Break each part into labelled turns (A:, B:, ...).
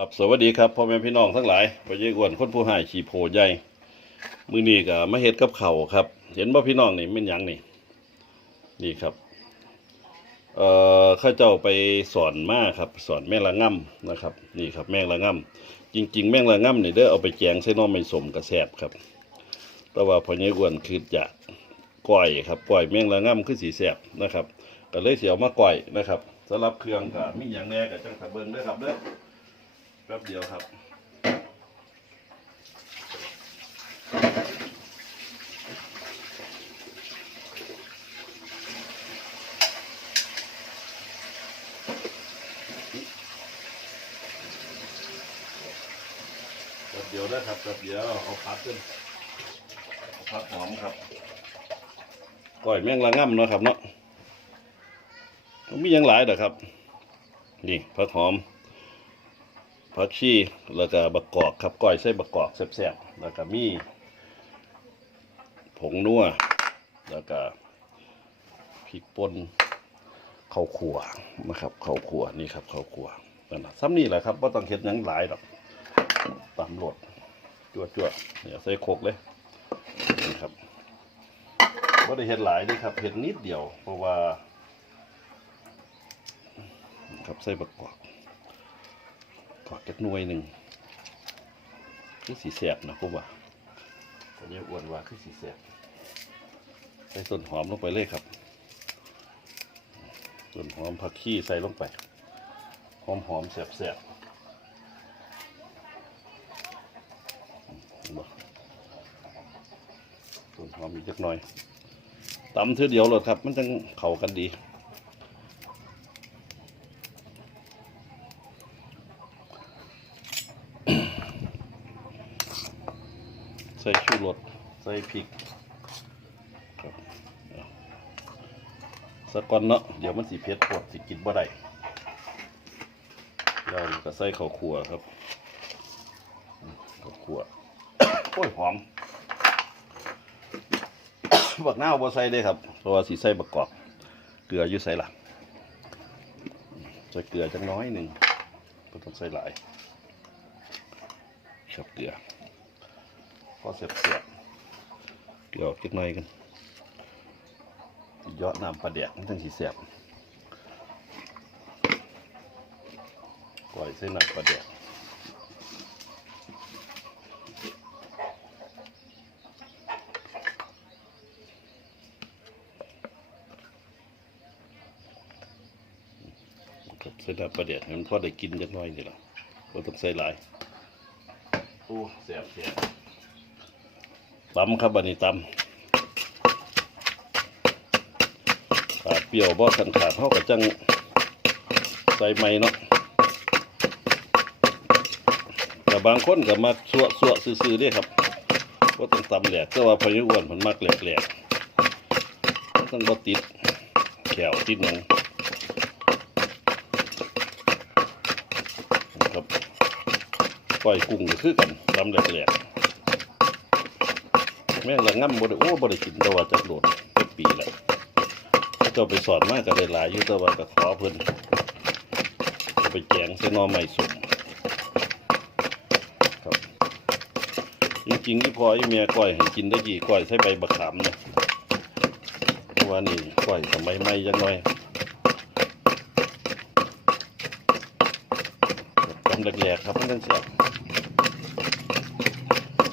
A: ครับสวัสดีครับพ่อแม่พี่น้องทั้งหลายพ่อเยอ้วนคนผู้หายขี่โพใหญ่มือนี้ก็มาเฮ็ดกับเข่าครับ เห็นว่าพี่น้องนี่เป็นหยังนี่ นี่ครับ เอ่อข้าเจ้าไปสอนมาครับ สอนแมงละง่ำนะครับ นี่ครับ แมงละง่ำจริง ๆ แมงละง่ำนี่เด้อเอาไปแกงใส่น้อไม่สมกระแสบครับ แต่ว่าพ่อเยอ้วนคือจะก้อยครับก้อยแมงละง่ำคือสีแสบนะครับก็เลยเสียวมาก้อยนะครับสำหรับเครื่องก็มีอย่างแน่กับจังตะเบิงด้อครับเด้อ แป๊บเดียวครับแป๊บเดียวนะครับแป๊บเดียวเอาพัดขึ้นเอาพัดหอมครับก้อยแมงละง่ำเนาะครับเนาะมีอย่างหลายเด้อครับ นี่ผักหอม ผักชีแล้วก็บักกอกครับก้อยใส่บักกอกแซ่บๆแล้วก็มี ผงนัวแล้วก็พริกป่นข้าวขัวนะครับข้าวขัวนี่ครับข้าวขัวนั่นนะซ้ำนี่แหละครับว่าต้องเฮ็ดยังหลายดอกตามรสจวดจวดๆเนี่ยใส่โคกเลยนี่ครับว่าได้เฮ็ดหลายเด้วยครับเฮ็ดนิดเดียวเพราะว่า ครับใส่บักกอก กอดจักหน่วยหนึ่งคือสีแสบนะผมว่าตอนนี้อ้วนว่าคือสีแสบใส่ต้นหอมลงไปเลยครับต้นหอมผักขี้ใส่ลงไป หอมหอมแสบแสบเห็นบ่ต้นหอมอีกจักหน่อยตำเท่าเดียวเลยครับ มันจังเข้ากันดี ส่ชูรสใส่พริกครับสักก่อนเนาะเดี๋ยวมันสีเผ็ดปวดสิกินบ่ได้เราก็ใส่ข้าวคั่วครับข้าวคั่วโอ้ยหอมบักหน้าบ่ใส่เลยครับเพราะว่าสีใส่บักกอกเกลืออยู่ใส่หลังใส่เกลือจังน้อยหนึ่งก็ต้องใส่หลายครับเกลือ อเสียบเสียบเกี่ยวเล็กน้อยกันเยอะน้ำปลาแดกมันทั้งสีเสียบก่อยเส้นน้ำปลาแดกครับเส้นน้ำปลาแดกให้มันพอได้กินจักหน้อยนี่แหละก็ต้องใส่หลายโอ้เสียบเสียบ ตำครับบันนี้ตำขาดเปรี้ยวบ่ขันขาดเท่ากับจังใส่ไม่เนาะแต่บางคนก็มักสวสวซื่อๆเด้ครับว่าต้องตำแหลกก็ว่าพายุอ้วนมันมักแหลกๆต้องบ่ติดแขวติดหนังครับก้อยกุ้งก็คือกันตำแหลกๆ แม่งละง่ำบ่ได้โอ้บ่ได้กินแต่ว่าจักโดดเป็นปีแล้วเจ้าไปสอนมากก็ได้หลายอยู่แต่ว่าก็ขอเพิ่นเอาไปแจงใส่นอใหม่สุ่มครับจริงๆที่พอไอ้เมียก้อยให้กินได้กี่ก้อยใส่ใบบักขามนะเพราะว่านี่ก้อยสมัยใหม่จังน่อยทำแหลกๆครับมันจังเสียบ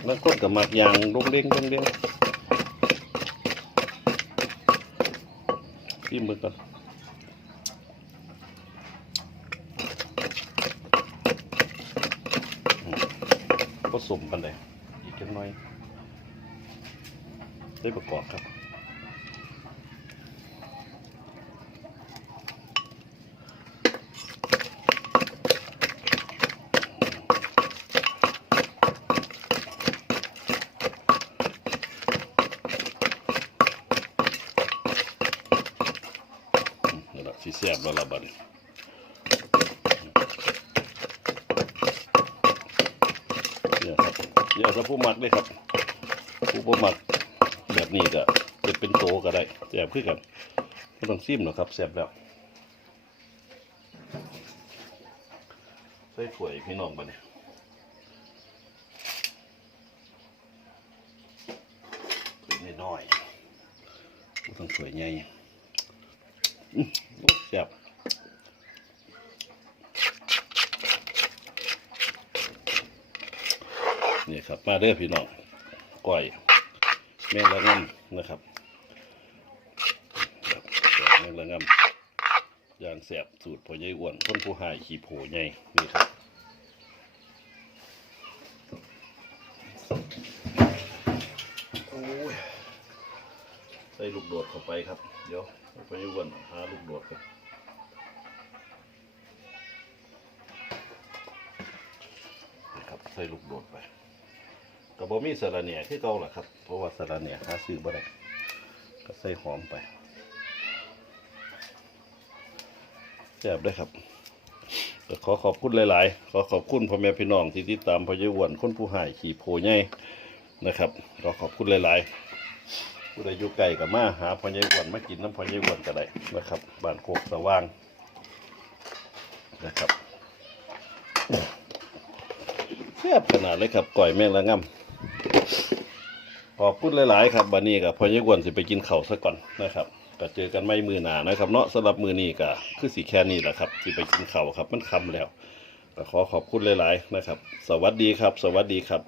A: แล้วก็กับหมากยางดงเด้งดงเด้งที่มือกันผสมกันเลยอีกเล็กหน่อย ได้ประกอบครับ นี่แหละสีแซ่บแล้วละบัดนเนี่ยครับอย่าถ้าผู้มักเลยครับ ผู้บ่มักแบบนี้ก็จะเป็นโตก็ได้แซ่บคือกันไม่ต้องซิมหรอกครับแซ่บแล้วใส่ส่ถ้วยพี่น้องบัดนี้ถ้วยน้อยๆบ่ต้องถ้วยใหญ่ อื้อโอ้แซ่บนี่ครับ มาเด้อพี่น้องก้อยแม่งละงำนะครับแม่งละงำอย่างแสบสูตรพ่อใหญ่อ้วนคนผู้หายขี่โผใหญ่นี่ครับ โอ้ยใส่ ลูกโดดเข้าไปครับ เดี๋ยวไปให้อ้วนหาลูกโดดครับนะครับใส่ลูกโดดไปกระบอกมีสาระเนียคือเก่าล่ะครับ เพราะว่าสาระเนียหาซื้อบ่ได้ก็ใส่หอมไปแซ่บด้ครับขอขอบคุณหลาย ๆ ขอขอบคุณพ่อแม่พี่น้องที่ติดตามพ่อใหญ่อ้วนคนผู้หายขี่โพใหญ่นะครับก็ขอบคุณหลาย ๆ ผู้ใดอยู่ไกลกับมาหาพ่อใหญ่อ้วนมากินน้ำพ่อใหญ่อ้วนก็ได้นะครับบ้านโคกสว่างนะครับแซ่บขนาดเลยครับก่อยแมงละง่ำขอบคุณหลาย ๆ ครับบันนี้กับพ่อใหญ่อ้วนสิไปกินเข้าซะก่อนนะครับก็เจอกันไม่มือหนานะครับ เนาะสำหรับมือนี้ก็คือสีแค่นี้แหละครับสิไปกินเข้าครับมันค่ำแล้วขอขอบคุณหลาย ๆ นะครับ สวัสดีครับ สวัสดีครับ